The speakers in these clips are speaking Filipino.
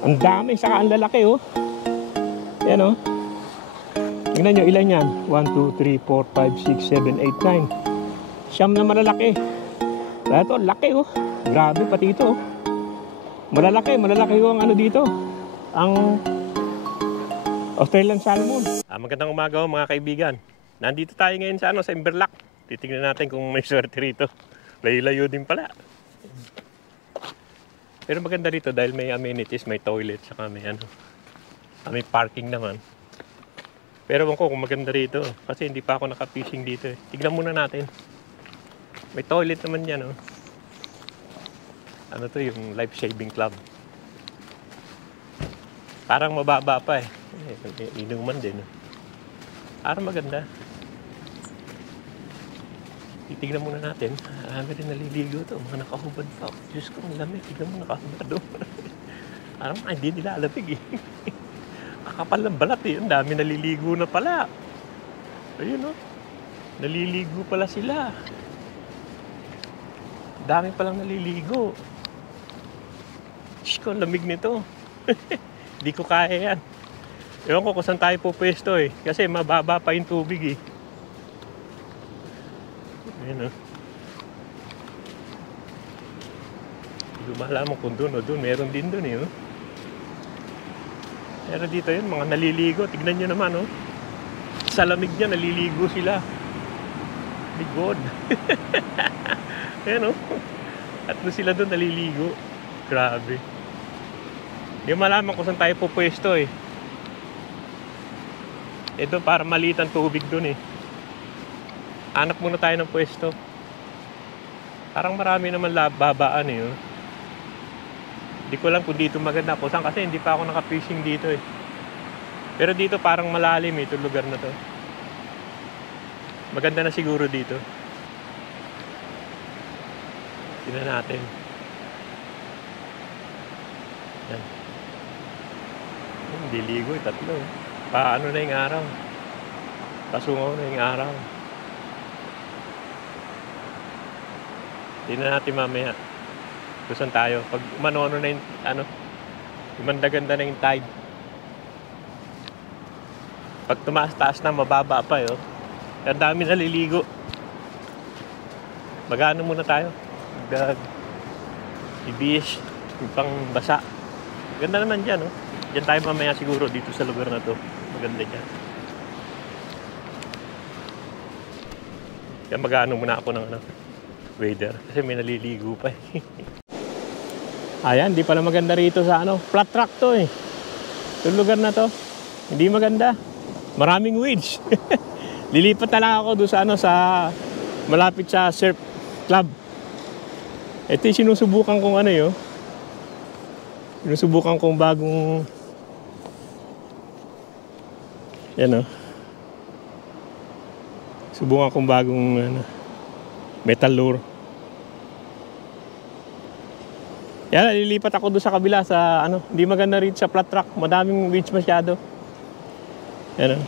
Ang dami, saka ang lalaki oh. Yan oh. Tingnan nyo, ilan yan? 1, 2, 3, 4, 5, 6, 7, 8, 9. Siyam na malalaki. Kaya ito, laki oh. Grabe, pati ito oh. Malalaki yung ano dito. Ang Australian salmon. Magandang umaga mga kaibigan. Nandito tayo ngayon sa sa Imberlak. Titingnan natin kung may swerte rito. Layo-layo din pala. Pero maganda rito dahil may amenities, may toilet, saka may may parking naman. Pero ewan ko kung maganda rito kasi hindi pa ako naka-fishing dito eh. Tignan muna natin. May toilet naman yan oh. Ano to, yung life saving club. Parang mababa pa eh. Inuman din. Parang maganda. Titignan muna natin. Marami rin naliligo to. Mga nakahubad pa. Diyos ko, ang lamig. Tignan mo, nakahubad doon. Parang hindi nila alamig eh. Kakapal ng balat eh. Ang dami naliligo na pala. Ayun oh. Naliligo pala sila. Dami palang naliligo. Diyos ko, ang lamig nito. Hindi ko kaya yan. Ewan ko kung saan tayo pupwesto eh. Kasi mababa pa yung tubig eh. Ayan o. Hindi ko malaman kung doon o doon. Meron din doon eh. Oh. Pero dito yun, mga naliligo. Tignan nyo naman oh. Sa lamig niya, naliligo sila. My God. Ayan o. At doon sila doon naliligo. Grabe. Hindi ko malaman kung saan tayo pupwesto eh. Ito para maliit ang tubig doon eh. Hanap muna tayo ng pwesto. Parang marami naman babaan eh. Oh. Hindi ko alam kung dito maganda po saan kasi hindi pa ako naka-fishing dito eh. Pero dito parang malalim eh, itong lugar na to. Maganda na siguro dito. Tingnan natin. Yan. Hindi ligo eh, tatlo. Paano na yung araw? Pasungaw na yung araw. Tingnan natin mamaya kung saan tayo. Pag umano na yung umanda-ganda na yung tide. Pag tumaas-taas na, mababa pa yun. Ang dami naliligo. Mag-ano muna tayo? Ibis, yung pang basa. Ganda naman dyan, oh. Diyan tayo mamaya siguro dito sa lugar na to. Maganda dyan. Kaya mag-ano muna ako ng weather. Kasi may naliligo pa eh. Ayan, di pala maganda rito sa flat track to eh. Itong lugar na to. Hindi maganda. Maraming weeds. Lilipat na lang ako doon sa malapit sa surf club. Ito yung sinusubukan kong yun. Sinusubukan kong bagong yan o. Subukan kong bagong metal lure. Yan, lilipat ako doon sa kabila sa hindi maganda rin sa flat track. Madaming weeds masyado. Yan o.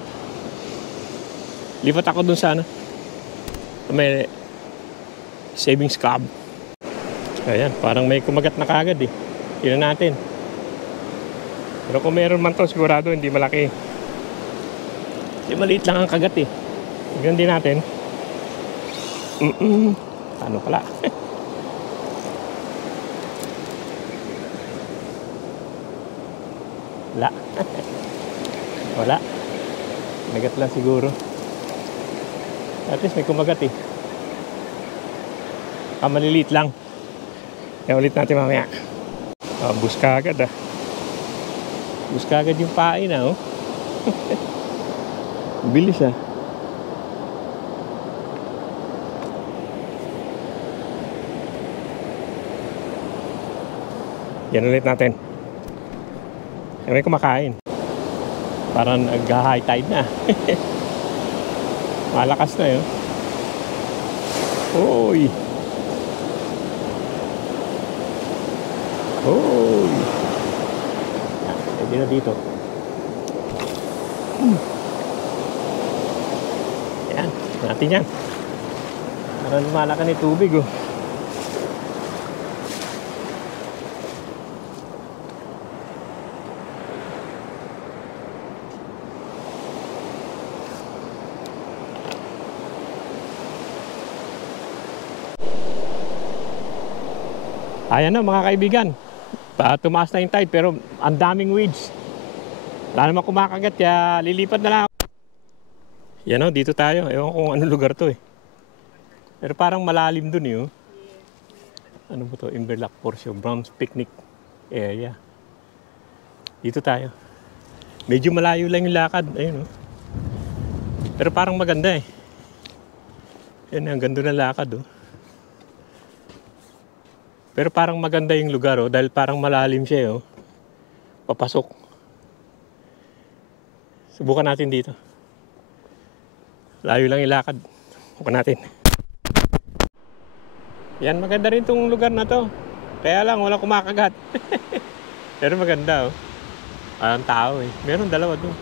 Lipat ako doon sa may savings club. Ayan, parang may kumagat na kagad eh. Tignan natin. Pero kung meron man to, sigurado hindi malaki. Kasi maliit lang ang kagat eh. Tignan din natin. Ano pala? Wala. Wala. Nagat lang siguro. At least may kumagat eh. Maliliit lang. Kaya ulit natin mamaya. Bus ka agad ah. Bus ka agad yung pain ah oh. Bilis ah. Yan ulit natin. May kumakain. Parang nag-high tide na. Malakas na yun. Hoy! Hoy! Pwede na dito. Yan. Natin yan. Parang lumalakan yung tubig oh. Ayan na mga kaibigan. Tumaas na yung tide pero ang daming weeds. Wala naman kumakagat kaya lilipat na lang. Yan o, dito tayo. Ewan ko kung anong lugar to eh. Pero parang malalim dun eh. Oh. Ano ba to? Imberlac Porcio, Browns Picnic Area. Dito tayo. Medyo malayo lang yung lakad. Ayun oh. Pero parang maganda eh. Yan, ang ganda ng lakad oh. Pero parang maganda yung lugar oh, dahil parang malalim siya oh. Papasok. Subukan natin dito. Layo lang yung lakad. Subukan natin. Yan, maganda rin tong lugar na to. Kaya lang, walang kumakagat. Pero maganda oh. Ang tao eh. Meron dalawa doon.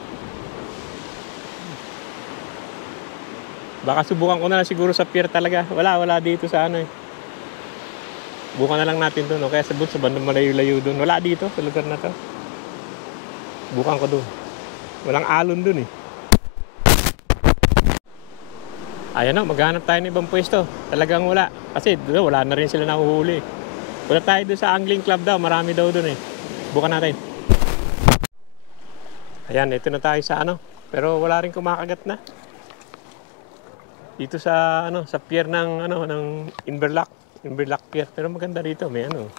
Baka subukan ko na lang siguro sa pier talaga. Wala dito sa ano eh. Bukan na lang natin doon, no? Kaya sa bandang malayo-layo doon. Wala dito sa lugar na to. Bukan ko doon. Walang alon doon eh. Ayan o, maghanap tayo ng ibang pwesto. Talagang wala. Kasi doon, wala na rin sila nahuhuli. Wala tayo doon sa angling club daw. Marami daw doon eh. Bukan natin. Ayan, ito na tayo sa ano. Pero wala rin kumakagat na. Dito sa ano, sa pier ng ano ng Imberlac Pier, pero maganda dito, may ano.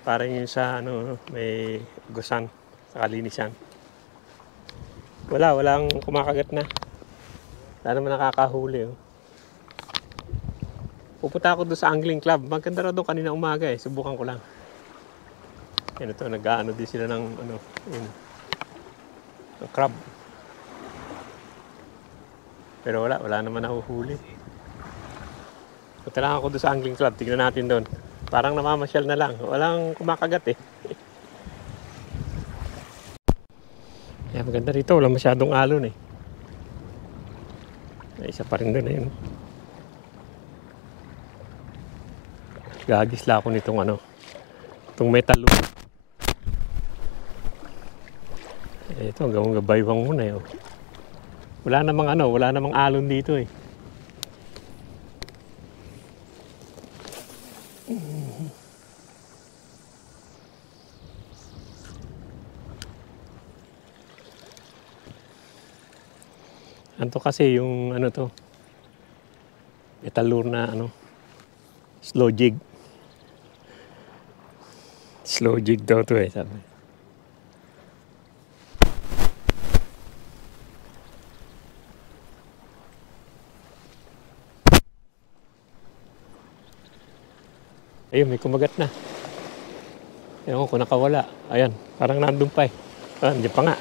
Parang yung sa ano, may gusan sa kalinisan. Walang kumakagat na. Wala naman nakakahuli oh. Pupunta ako doon sa angling club. Maganda raw doon kanina umaga eh. Subukan ko lang. Yan ito, nag-aano din sila ng ano, yun, ng crab. Pero wala naman nahuhuli. Punta lang ako doon sa angling club. Tignan natin doon. Parang namamasyal na lang. Walang kumakagat eh. Kaya maganda rito. Walang masyadong alon eh. May isa pa rin doon eh. Gagisla ako nitong ano. Itong metal loop. Ito, gawang gabaywang muna eh. Wala namang alon dito eh. Anto kasi yung ano to, metal lure na ano, slow jig daw to eh, sabi. Ayun, may kumagat na. Ewan ko kung nakawala. Ayan, parang nandun pa eh. Nandiyan pa nga.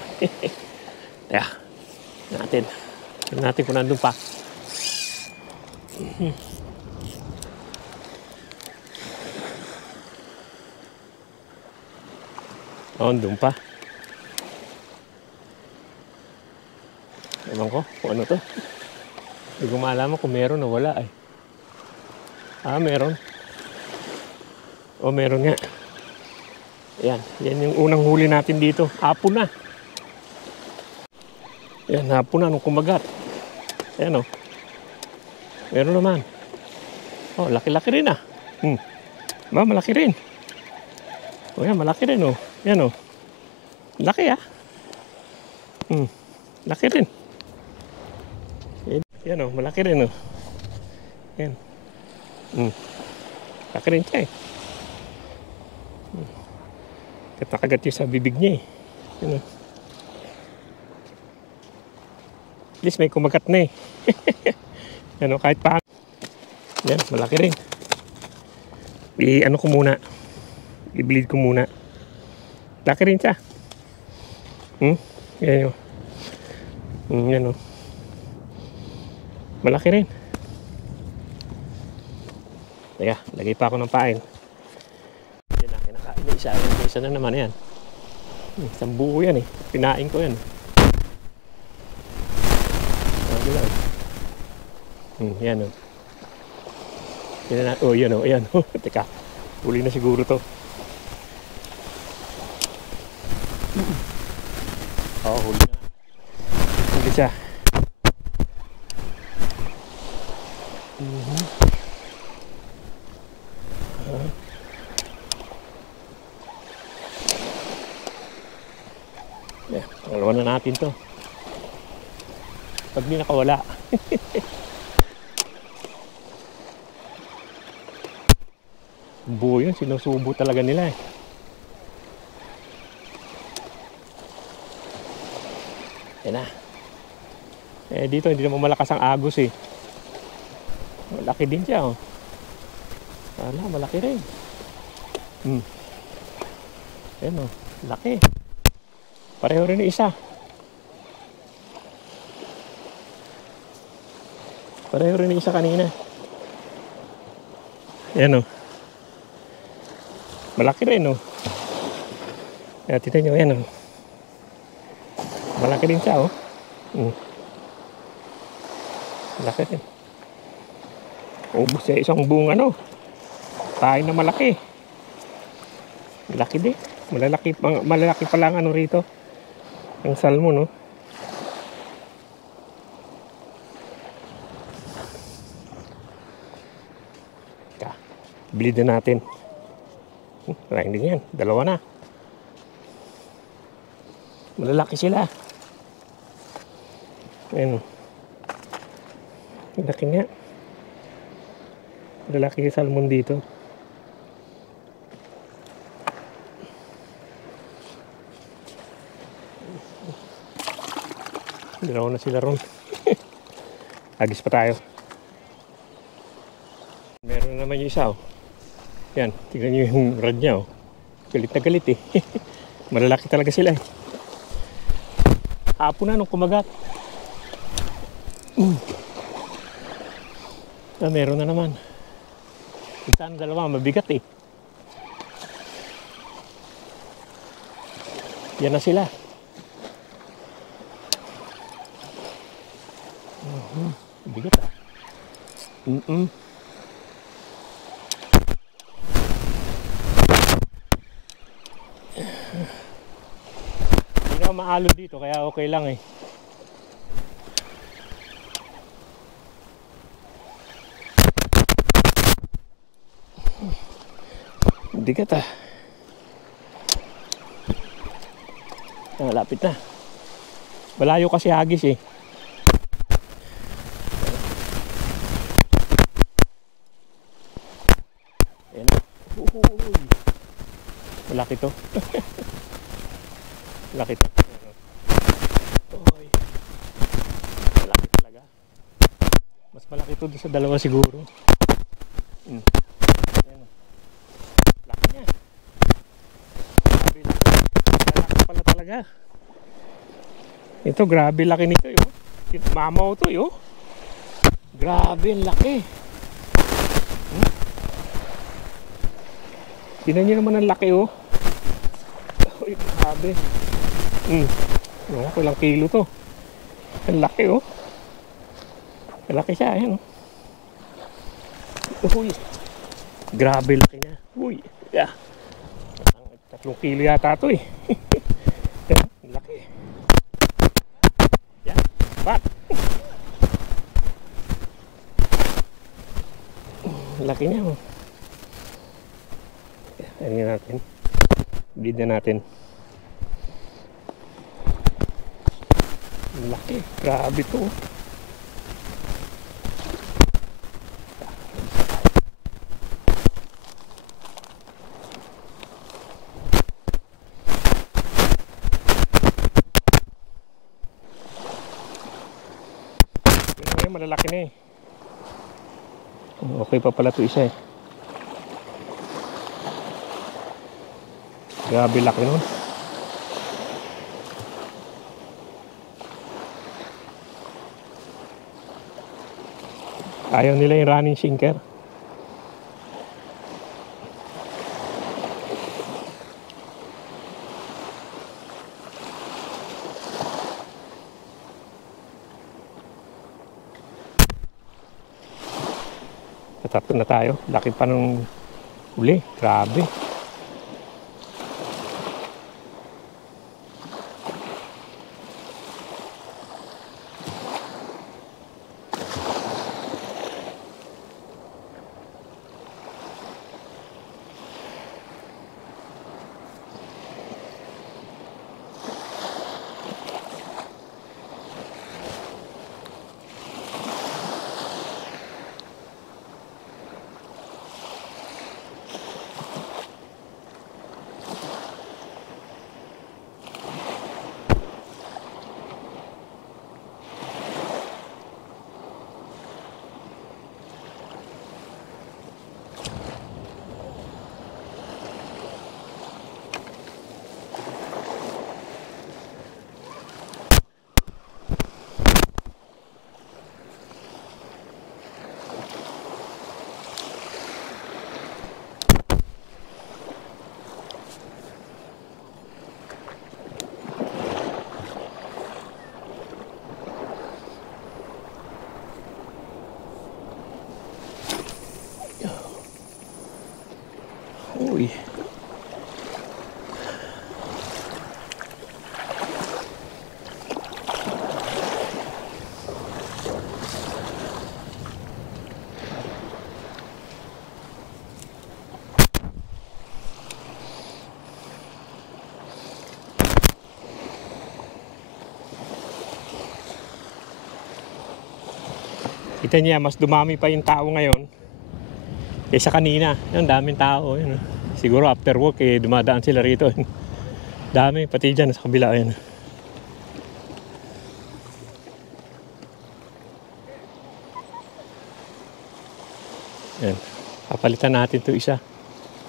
Teka, natin. Tignan natin kung nandun pa. Oh, nandun pa. Ewan ko kung ano to. Hindi ko malaman kung meron o wala eh. Ah, meron. Oh, meron nga. Ayan, yan yung unang huli natin dito. Hapon na. Ayan, hapon na nung kumagat. Ayan o. Meron naman. Oh, laki-laki rin ah. Malaki rin. Oh, yan, malaki rin oh. Yan oh. Laki ah. Laki rin. Yan oh, malaki rin oh. Yan. Laki rin siya eh. Nakagat yung sa bibig niya eh. Yan, at least may kumagat na eh. Yan, kahit pa. Yan, malaki rin. I-ano ko muna. I-bleed ko muna. Laki rin siya. Yan o. Yan o. Malaki rin. Teka, lagay pa ako ng pain. Yan na, kinakain na isa. Isa na naman yan. Isang buo yan eh. Pinain ko yan. Yan o. Yan na. Oh, yan o. Ayan o. Teka. Huli na siguro to. Oh, huli na. Huli siya. Yeah, pangalawa na natin to. Pag di nakawala. Buo yun, sinusubo talaga nila eh. Yan na. Eh dito hindi naman malakas ang agos eh. Malaki din siya oh. Wala, malaki rin. Ayan oh, laki. Pareho rin yung isa. Pareho rin yung isa kanina. Ayan oh. Malaki rin oh. Ayan, tignan nyo, ayan oh. Malaki din siya oh. Malaki rin. Ubus siya isang buong ano. Tayo na malaki. Malaki din. Malalaki pa lang ano rito. Ang salmon no. Bleed na natin. Maraming din yan. Dalawa na. Malalaki sila. Ayan. Malaki nga. Malalaki yung salmon dito. Dalawa na sila ron. Agis pa tayo. Meron naman yung isa oh. Yan, tignan nyo yung rod niya oh. Galit na galit eh. Malalaki talaga sila eh. Hapon na nung kumagat. Meron na naman. Isang dalawa, mabigat eh. Yan na sila. Bigat ah. Hindi na maalon dito kaya okay lang eh. Bigat ah. Malapit na. Malayo kasi hagis eh. Malaki to. Malaki to. Oy. Malaki talaga. Mas malaki to doon sa dalawa siguro. Ayan. Laki niya. Grabe laki. Malaki pala talaga. Ito grabe laki nito yo. Mamaw to yo. Grabe laki. Tingnan nyo naman ang laki oh. Uy, grabe. Ilang kilo to. Ang laki oh. Malaki siya, ayan oh. Uy. Grabe laki niya. Uy. Yeah. 3 kilo yata to eh. Yan, laki. Yan, bat. Laki niya oh. Ano natin? Bleed na natin. Laki. Grabe to. Ngayon malalaki na eh. Okay pa pala to isa eh. Grabe laki nun. Ayaw nila yung running sinker. Tatapos na tayo. Laki pa ng uli. Grabe. Kita niya, mas dumami pa yung tao ngayon kaysa kanina. Yung daming tao. Yun. Siguro after work, dumadaan sila rito. Dami, pati dyan sa kabila. Yun. Yan. Papalitan natin to isa.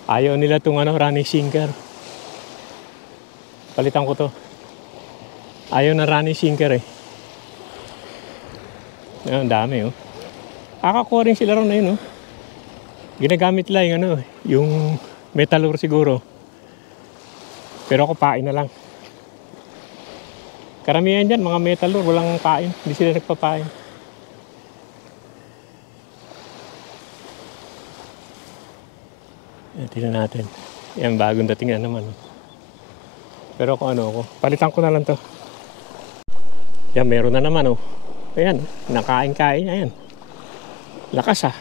Ayaw nila itong running sinker. Palitan ko to. Ayaw na running sinker eh. Yan, dami oh. Kakakuha rin sila ron na yun oh. Ginagamit lang yung yung metal lure siguro. Pero ako pain na lang. Karamihan dyan, mga metal lure, walang pain. Hindi sila nagpapain. Yan, tingnan natin. Yan, bagong dating na naman. Pero kung ako, palitan ko na lang to. Yan, meron na naman oh. Ayan, nakain-kain na yan. Lakas ah.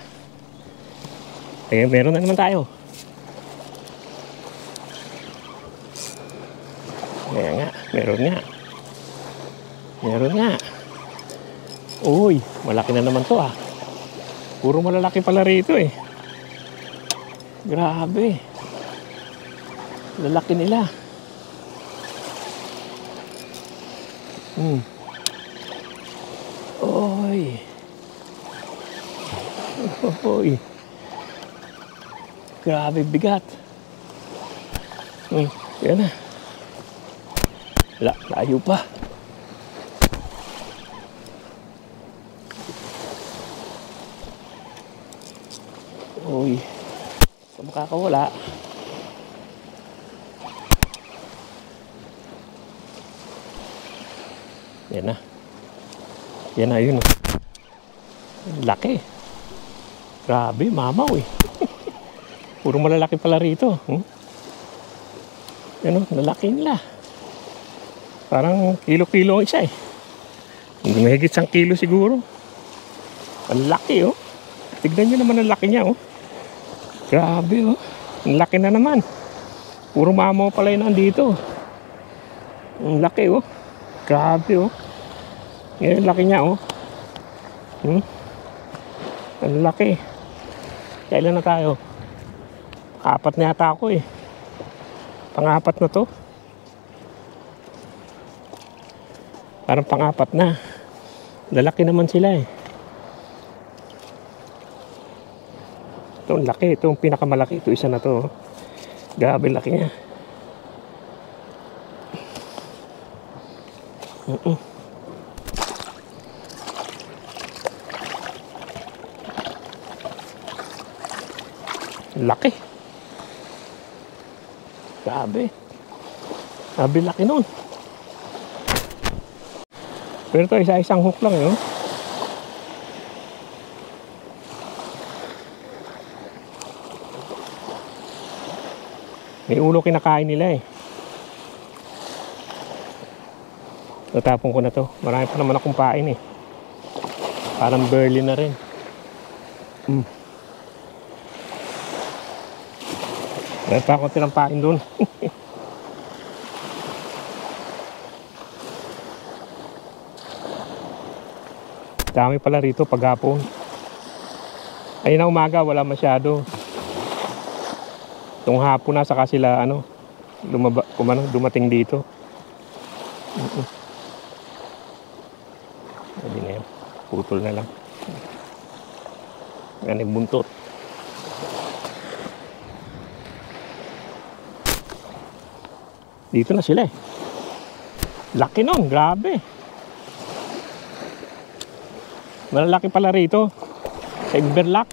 Ayan, meron na naman tayo. Ayan nga, meron nga. Meron nga. Uy, malaki na naman to ah. Puro malalaki pala rito eh. Grabe. Lalaki nila. Oy. Oy. Grabe bigat. Yan na. Layo pa. Uy. Saan makakawala? Yan na. Yan na yun. Laki. Grabe, mamaw eh. Puro malalaki pala rito. Yan o, lalaki nila. Parang kilo-kilo isa eh. Hindi mahigit 1 kilo siguro. Ang laki oh. Tignan nyo naman ang laki niya oh. Grabe oh. Ang laki na naman. Puro mamaw pala yun nandito. Ang laki oh. Grabe oh. Yan ang laki niya oh. Ang laki. Kailan na tayo? 4 na yata ako eh. Pang-4 na to. Parang pang-4 na. Lalaki naman sila eh. Ito ang laki. Ito ang pinakamalaki. Ito isa na to. Grabe laki niya. Laki. Grabe. Grabe laki nun. Pero ito isa-isang hook lang yun. May ulo kinakain nila eh. Tatapon ko na to. Marami pa naman akong pain eh. Parang burley na rin. Meron pa akong tinampain doon. Dami pala rito paghapon. Ayun na umaga, wala masyado. Itong hapon na saka sila dumating dito. Hindi na yan. Putol na lang. Yan yung buntot. Dito na sila eh. Laki nun, grabe. Malalaki pala rito. Sa Inverloch.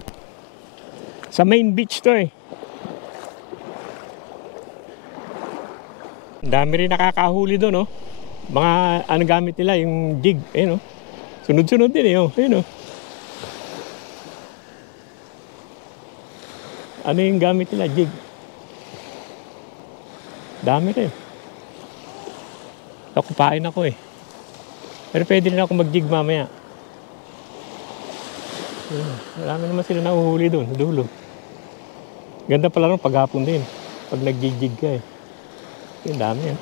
Sa main beach to eh. Dami rin nakakahuli doon oh. Mga gamit nila yung jig. Ayun oh. Sunod-sunod din eh oh. Ayun oh. Ano yung gamit nila? Jig. Dami rin. Nakupain ako eh. Pero pwede rin ako mag-jig mamaya. Marami naman sila nahuhuli doon, dulo. Ganda pala rin paghapon din. Pag nag-jig ka eh. Yung dami yan.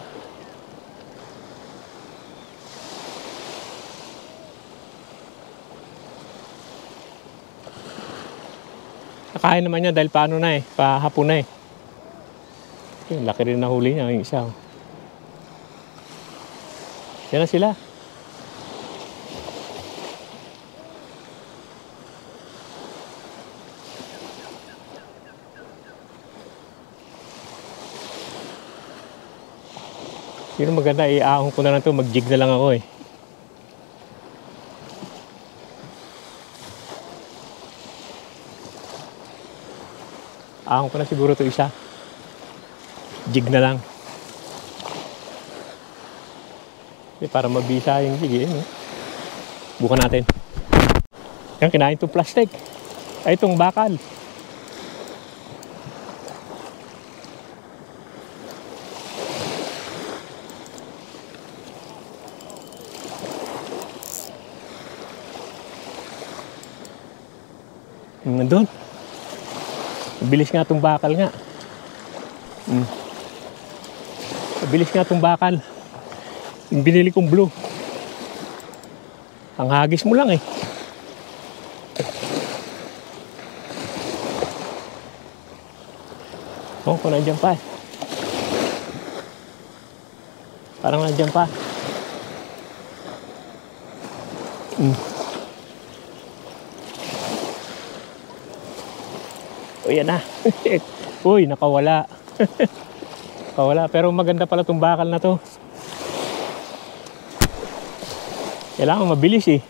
Nakain naman niya dahil paano na eh, pahapon na eh. Yung laki rin na huli niya, yung isa. Oh. Yan na sila. Sino maganda, iahon ko na lang ito, mag-jig na lang ako eh. Ahon ko na siguro ito isa. Jig na lang. Para mabisa yung jig eh. No? Bukan natin. Yan, kinain itong plastic. Ay, itong bakal. Nandun. Mabilis nga itong bakal nga. Mabilis nga itong bakal. Yung binili kong blue. Ang hagis mo lang eh. Oh, kung nandiyan pa. Parang nandiyan pa. O yan na. Uy, nakawala. Nakawala. Pero maganda pala itong bakal na to. Kailangan mabilis eh.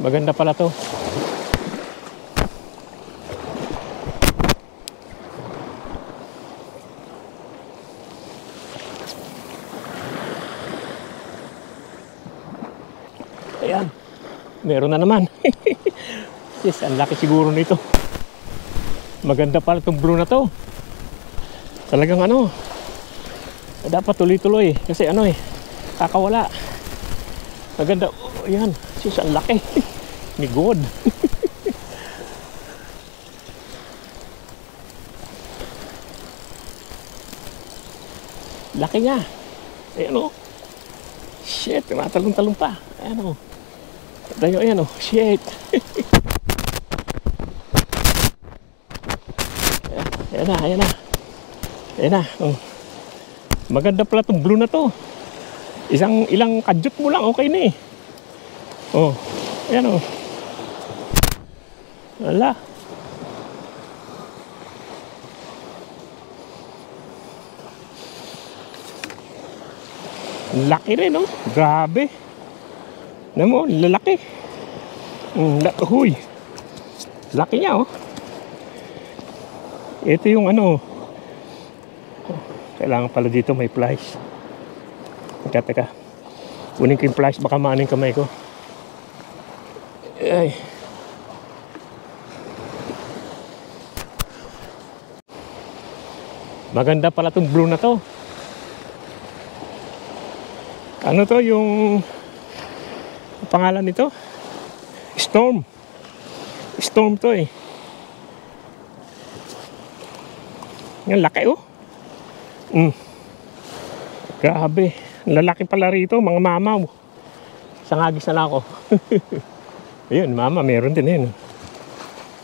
Maganda pala to. Ayan. Meron na naman. Yes, ang laki siguro nito. Maganda pala itong blue na to. Talagang ano, dapat tuloy-tuloy. Kasi ano eh, kakawala. Maganda. Oh, ayan. Sis, ang laki. Ni God. Laki nga. Ayan o. Shit, matalong-talong pa. Ayan o. Tayo, ayan o. Shit. Ayan na, ayan na. Ayan na. Oh. Maganda pala itong blue na to. Ilang kadyot mo lang, okay na eh. Oh, ayan o. Wala. Laki rin, no? Grabe. Alam mo, lalaki. Huy. Laki niya, oh. Ito yung ano. Kailangan pala dito may flies. Teka. Kunin ko yung flies, baka maaning kamay ko. Ay. Maganda pala itong blue na to. Ano to yung pangalan nito? Storm. Storm to eh. Ang laki oh. Grabe. Lalaki pala rito, mga mamaw. Isang agis na lang ako. Ayun, mama, meron din yun.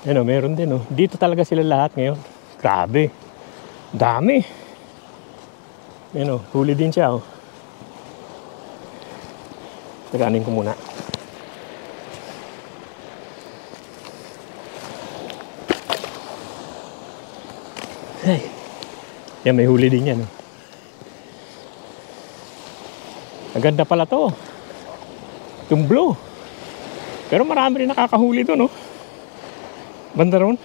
Ayun, meron din oh. Dito talaga sila lahat ngayon. Grabe. Dami. Ayun oh, huli din siya oh. Taganin ko muna. Ay. Yan, may huli din yan. Maganda pala to. Yung blue. Pero marami rin nakakahuli doon, no? Banda ron.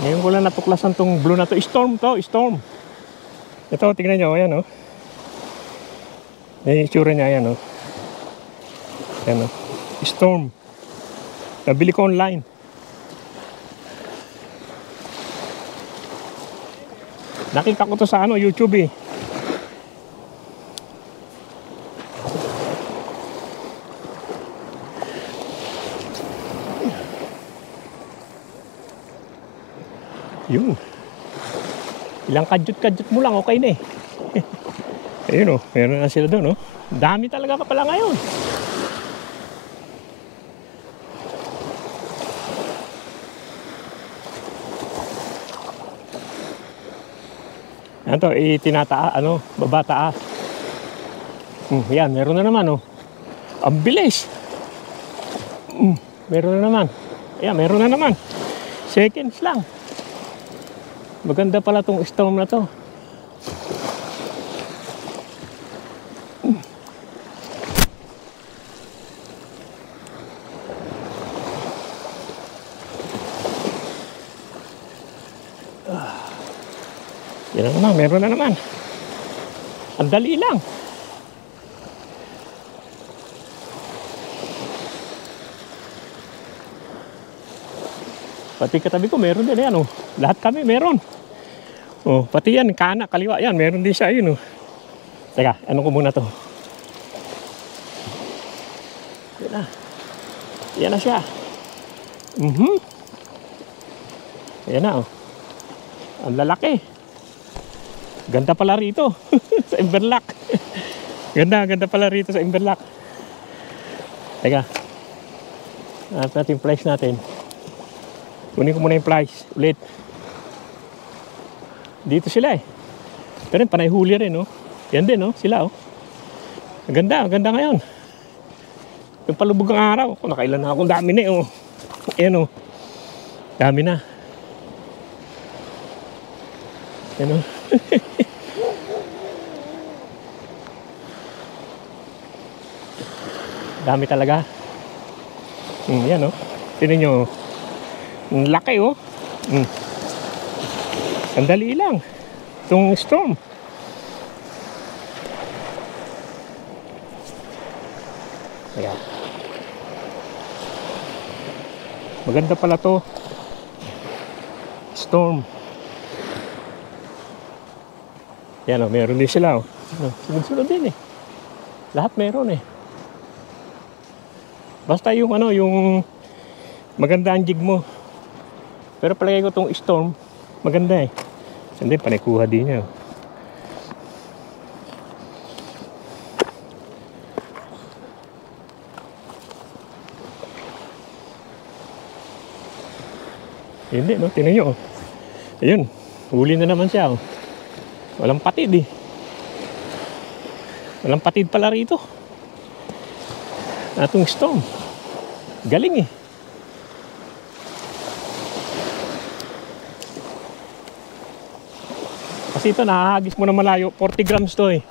Ngayon ko lang natuklasan tong blue na to. Storm to, storm. Ito, tingnan nyo, ayan o. Yung itsura niya, ayan o. Ayan o. Storm. Nabili ko online. Nakita ko to sa ano, YouTube eh. Yun. Ilang kadyot-kadyot mo lang, okay na eh. Ayun o, meron na sila doon o. Dami talaga ka pala ngayon. Yan to, itinataas, baba taas. Yan, meron na naman o. Ang bilis. Meron na naman. Ayan, meron na naman. Seconds lang. Maganda pala tong storm na to. Yan na naman, meron na naman. Ang dali lang. Pati katabi ko meron din yan oh. Lahat kami meron. Oh, pati yan kana kaliwa yan, meron din siya yun oh. Teka, ano ko muna to? Yan na. Yan na siya. Yan na oh. Ang lalaki. Ganda pala rito sa Imberlac. Ganda pala rito sa Imberlac. Teka. Hanap natin yung price natin. Kunin ko muna yung price ulit. Dito sila eh. Pero panay huli rin oh. Yan din oh, sila oh. Ang ganda ngayon. Yung palubog ang araw. Kung nakailan na akong dami na eh oh. Ayan oh. Dami na. Yan oh. Dami talaga. Yan oh. Tignan nyo. Ang laki oh. Ang dali lang. Itong storm. Ayan. Maganda pala to. Storm. Yan o, meron din sila o. Sunod-sunod din eh. Lahat meron eh. Basta yung yung maganda ang jig mo. Pero palagay ko itong storm, maganda eh. Hindi, panikuha din niya. Hindi, no? Tingnan nyo. Ayun, huli na naman siya. Walang patid eh. Walang patid pala rito. Atong storm. Galing eh. Kasi ito, nakahagis mo na malayo. 40 grams to eh.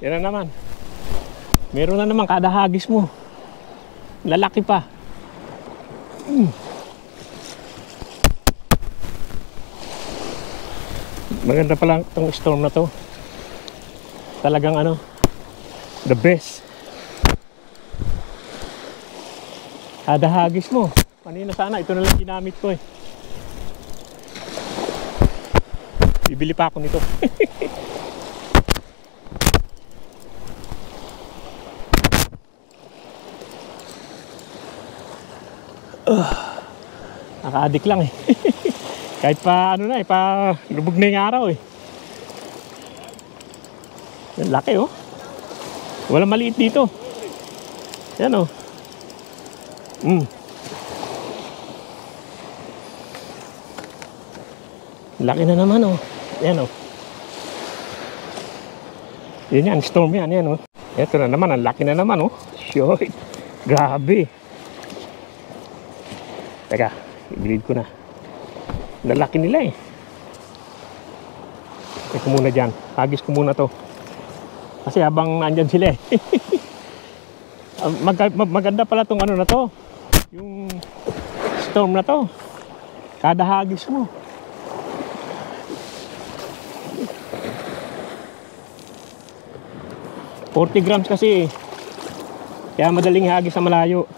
Yan na naman. Meron na naman kada hagis mo. Lalaki pa. Maganda pala itong storm na to. Talagang the best. Kada hagis mo. Kanina sana ito na lang ginamit ko eh. Bibili pa ako nito. Naka-addict lang eh. Kahit pa pa lubog na yung araw eh. Yan, laki oh. Walang maliit dito. Yan oh. Laki na naman oh. Yan oh. Yan, storm yan oh. Ito na naman, ang laki na naman oh. Shit. Grabe. Teka, i-bleed ko na. Lalaki nila eh. Teka muna dyan. Hagis ko muna to. Kasi habang nandyan sila eh. Maganda pala tong na to. Yung storm na to. Kada hagis mo. $40 grams kasi eh. Kaya madaling hagis sa malayo.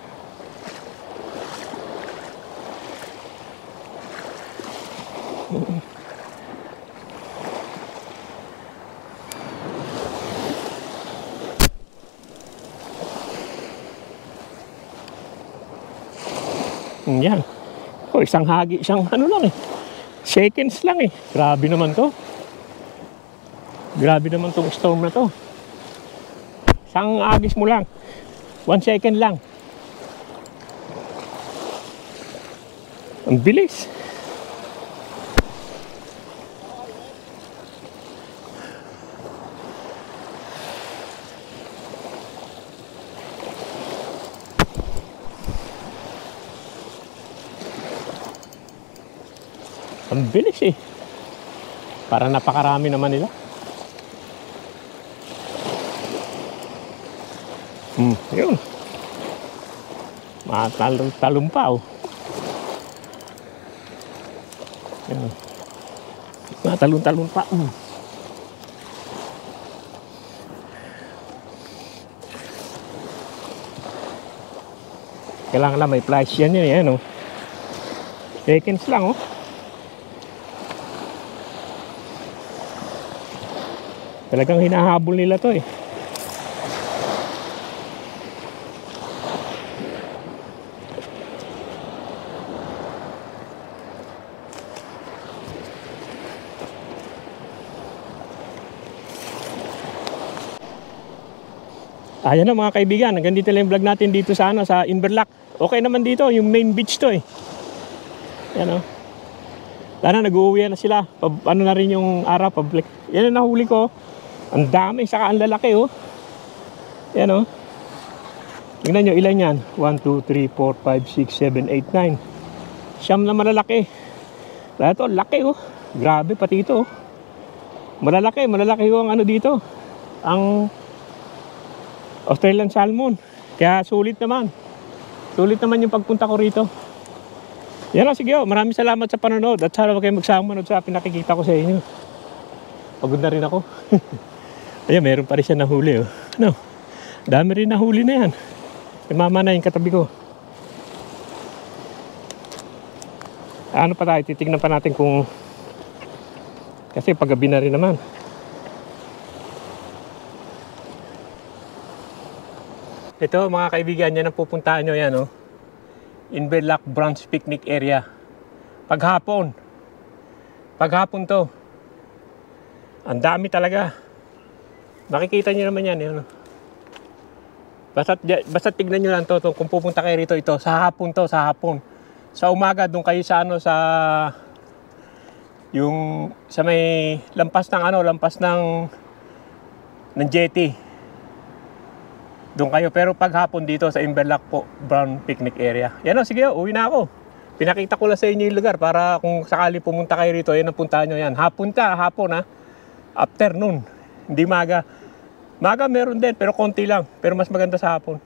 Yan. O, isang hagi, isang ano lang eh. Seconds lang eh. Grabe naman to. Grabe naman tong storm na to. Isang agis mo lang. 1 second lang. Ang bilis. Ang bilis eh. Para napakarami naman nila. Yun. Matalong pa oh. Yun. Matalong pa. Kailangan lang may flash yan oh. Seconds lang oh. Talagang hinahabol nila to eh. Ayan na mga kaibigan, hanggang dito lang yung vlog natin dito sa sa Inverloch. Okay naman dito, yung main beach to eh. Yan oh. Sana nag-uwi na sila. Ano na rin yung araw, public. Yan ang nahuli ko. Ang dami, saka ang lalaki oh. Yan oh. Tingnan nyo, ilan yan? 1, 2, 3, 4, 5, 6, 7, 8, 9. Siyam na malalaki. Dahil ito, laki oh. Grabe pati ito oh. Malalaki oh ang ano dito. Ang Australian salmon. Kaya sulit naman. Sulit naman yung pagpunta ko rito. Yan o, sige o. Maraming salamat sa panonood. At sana kayo magsama manood sa pinakikita ko sa inyo. Pagod na rin ako. Ayan, meron pa rin siya nahuli o. Ano? Dami rin nahuli na yan. Mama na yung katabi ko. Ano pa tayo? Titignan pa natin kung... Kasi paggabi na rin naman. Ito mga kaibigan, yan ang pupuntahan nyo yan oh. Inverloch Branch Picnic Area. Paghapon to. Ang dami talaga. Makikita nyo naman yan oh. Basta tignan nyo lang to kung pupunta kayo rito ito. Sa hapon to, sa hapon. Sa umaga doon kayo sa ano sa yung sa may lampas ng jetty. Doon kayo, pero paghapon dito sa Inverloch po, Brown Picnic Area. Yan o, sige o, uwi na ako. Pinakita ko lang sa inyo yung lugar para kung sakali pumunta kayo rito, yan ang puntahan nyo yan. Hapon ha. Afternoon. Hindi maga. Maga meron din, pero konti lang. Pero mas maganda sa hapon.